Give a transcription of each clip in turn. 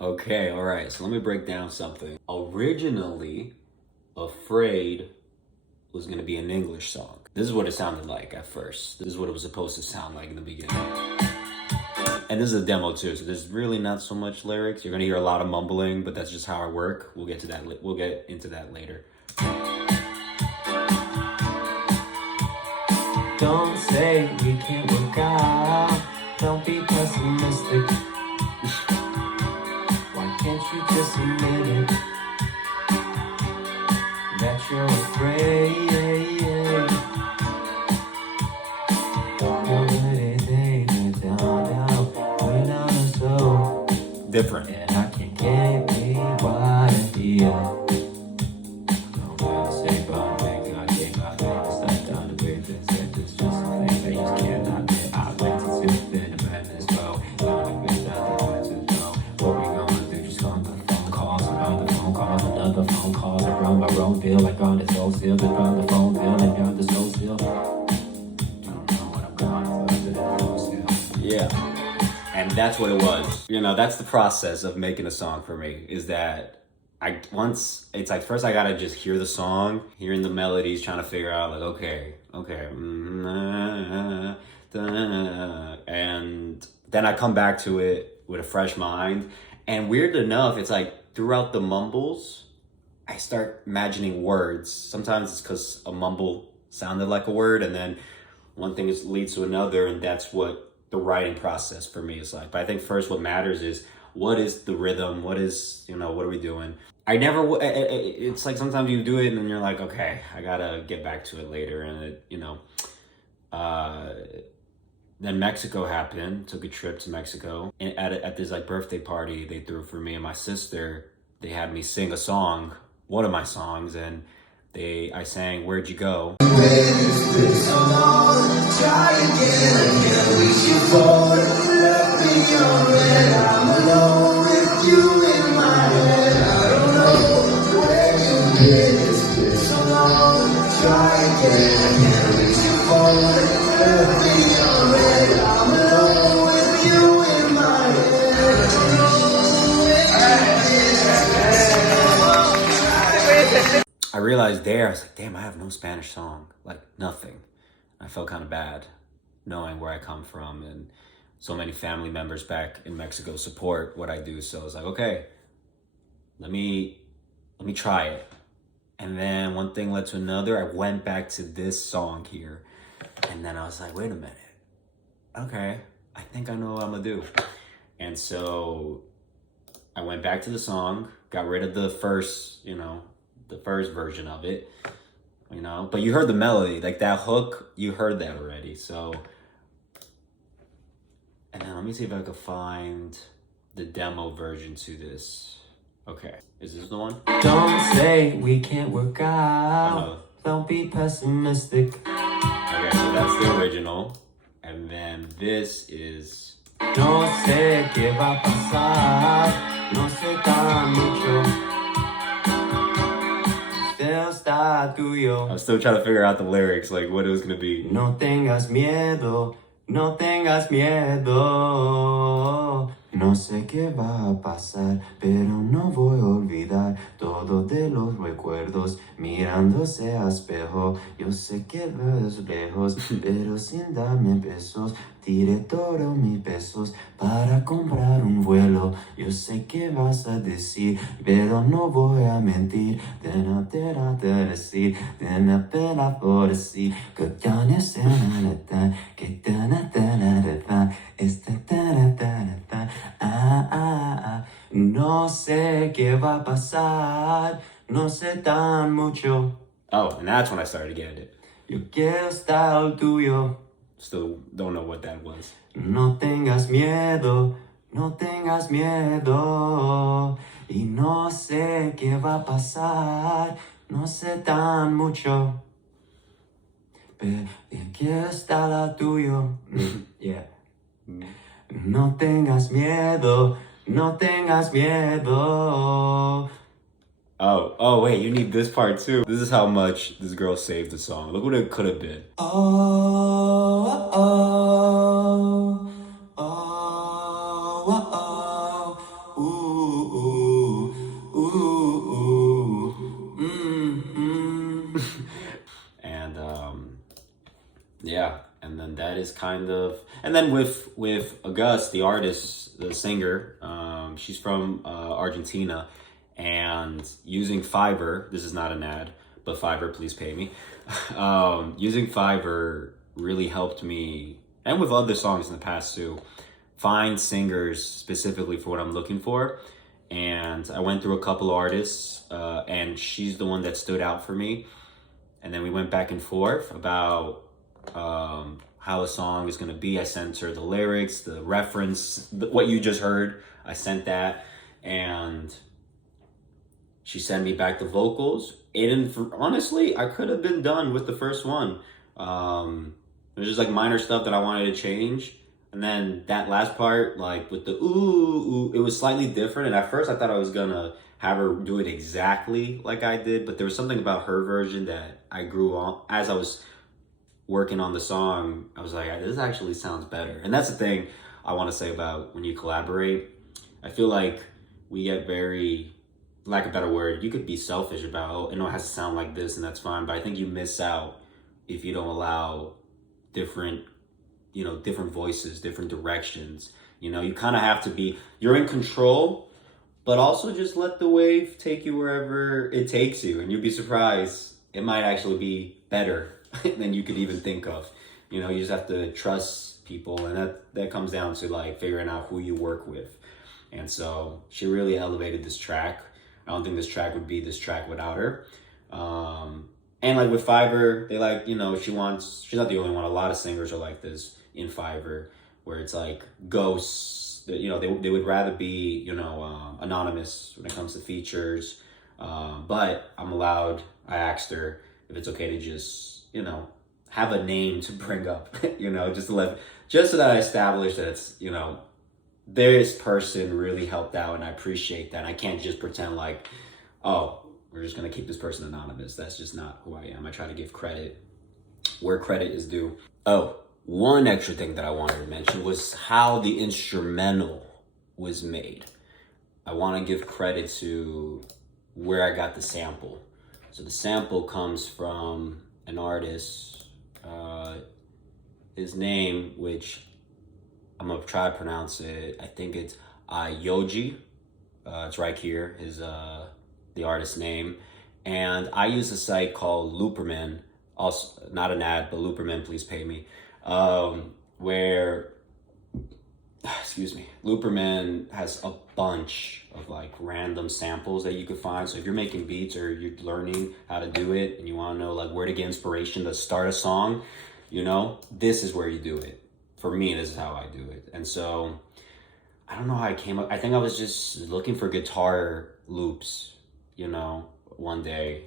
Okay, all right. So let me break down something. Originally, Afraid was going to be an English song. This is what it sounded like at first. This is what it was supposed to sound like in the beginning. And this is a demo too, so there's really not so much lyrics. You're going to hear a lot of mumbling, but that's just how I work. We'll get to that. We'll get into that later. Don't say we can't work out. Don't be pessimistic. Why can't you just admit it? That you're afraid. Different. And I can't get me why here. Feel like on this whole seal, but on the phone, feel like on this whole seal. Don't know what I'm going Yeah. And that's what it was. You know, that's the process of making a song for me, is that it's like first I gotta just hear the song, hearing the melodies, trying to figure out like, okay. And then I come back to it with a fresh mind. And weird enough, it's like throughout the mumbles, I start imagining words. Sometimes it's because a mumble sounded like a word, and then one thing leads to another, and that's what the writing process for me is like. But I think first what matters is what is the rhythm? What is, what are we doing? It's like sometimes you do it and then you're like, okay, I gotta get back to it later. And then Mexico happened, took a trip to Mexico. And at this like birthday party they threw for me and my sister, they had me sing a song, one of my songs, and I sang Where'd You Go? I realized there, I was like, damn, I have no Spanish song, like nothing. I felt kind of bad knowing where I come from, and so many family members back in Mexico support what I do. So I was like, okay, let me try it. And then one thing led to another. I went back to this song here, and then I was like, wait a minute. Okay, I think I know what I'm gonna do. And so I went back to the song, got rid of the first version of it, but you heard the melody, like that hook, you heard that already. So, and then let me see if I could find the demo version to this. Okay, is this the one? Don't say we can't work out. Don't be pessimistic. Okay, so that's the original. And then this is... No sé qué va a pasar. No sé tan mucho. I'm still trying to figure out the lyrics, like what it was gonna be. No tengas miedo, no tengas miedo. No sé qué va a pasar, pero no voy a olvidar todo de los recuerdos mirándose a espejo. Yo sé que ves lejos, pero sin darme besos. Tiré todos mis pesos para comprar un vuelo. Yo sé que vas a decir, pero no voy a mentir. De nada te decir, de nada pena por decir. Que tan es que tan no sé qué va a pasar, no sé tan mucho. Oh, and that's when I started getting it. Yo quiero estar al tuyo. Still don't know what that was. No tengas miedo, no tengas miedo. Y no sé qué va a pasar, no sé tan mucho. Pero quiero estar al tuyo. Yeah. No tengas miedo, no tengas miedo. Oh, wait, you need this part too. This is how much this girl saved the song. Look what it could have been. Oh, oh, oh, oh, oh, ooh. ooh, ooh, And yeah, and then that is kind of, and then with August, the artist, the singer, she's from Argentina, and using Fiverr, this is not an ad, but Fiverr, please pay me. Using Fiverr really helped me, and with other songs in the past too, find singers specifically for what I'm looking for. And I went through a couple artists, and she's the one that stood out for me. And then we went back and forth about how a song is going to be. I sent her the lyrics, the reference, what you just heard. I sent that, and she sent me back the vocals. And honestly, I could have been done with the first one. It was just like minor stuff that I wanted to change. And then that last part, like with the ooh, it was slightly different. And at first I thought I was gonna have her do it exactly like I did, but there was something about her version that I grew on as I was working on the song. I was like, this actually sounds better. And that's the thing I want to say about when you collaborate. I feel like we get very, lack of a better word, you could be selfish about, oh, it has to sound like this, and that's fine. But I think you miss out if you don't allow different voices, different directions. You kind of have to be, you're in control, but also just let the wave take you wherever it takes you. And you'd be surprised, it might actually be better than you could even think of. You just have to trust people, and that comes down to like figuring out who you work with. And so she really elevated this track. I don't think this track would be this track without her. And like with Fiverr, they like, she's not the only one. A lot of singers are like this in Fiverr, where it's like ghosts, they would rather be, anonymous when it comes to features. But I asked her if it's okay to just, have a name to bring up, just so that I establish that it's, this person really helped out, and I appreciate that. I can't just pretend like, oh, we're just going to keep this person anonymous. That's just not who I am. I try to give credit where credit is due. Oh, one extra thing that I wanted to mention was how the instrumental was made. I want to give credit to where I got the sample. So the sample comes from an artist, his name, which I'm going to try to pronounce it. I think it's Yoji. It's right here, the artist's name. And I use a site called Looperman, also not an ad, but Looperman, please pay me. Where, Looperman has a bunch of like random samples that you could find. So if you're making beats or you're learning how to do it and you want to know like where to get inspiration to start a song, this is where you do it. For me, this is how I do it. And so I don't know how I came up. I think I was just looking for guitar loops, one day.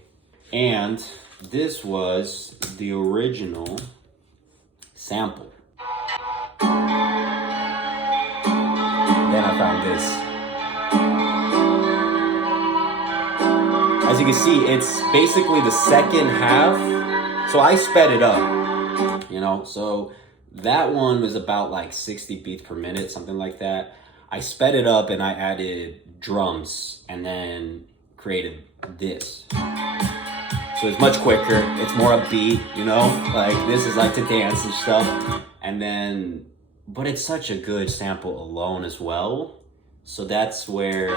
And this was the original sample. Then I found this. As you can see, it's basically the second half. So I sped it up, so that one was about like 60 beats per minute, something like that. I sped it up and I added drums and then created this. So it's much quicker, it's more upbeat, like this is like to dance and stuff. And then, but it's such a good sample alone as well. So that's where,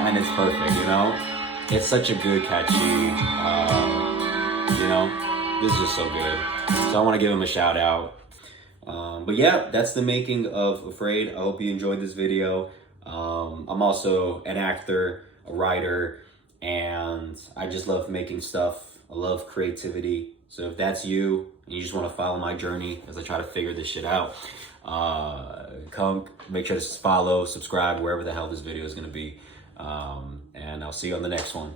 and it's perfect, It's such a good, catchy, this is just so good. So I want to give him a shout out. But yeah, that's the making of Afraid. I hope you enjoyed this video. I'm also an actor, a writer, and I just love making stuff. I love creativity. So if that's you and you just want to follow my journey as I try to figure this shit out, come make sure to follow, subscribe, wherever the hell this video is going to be. And I'll see you on the next one.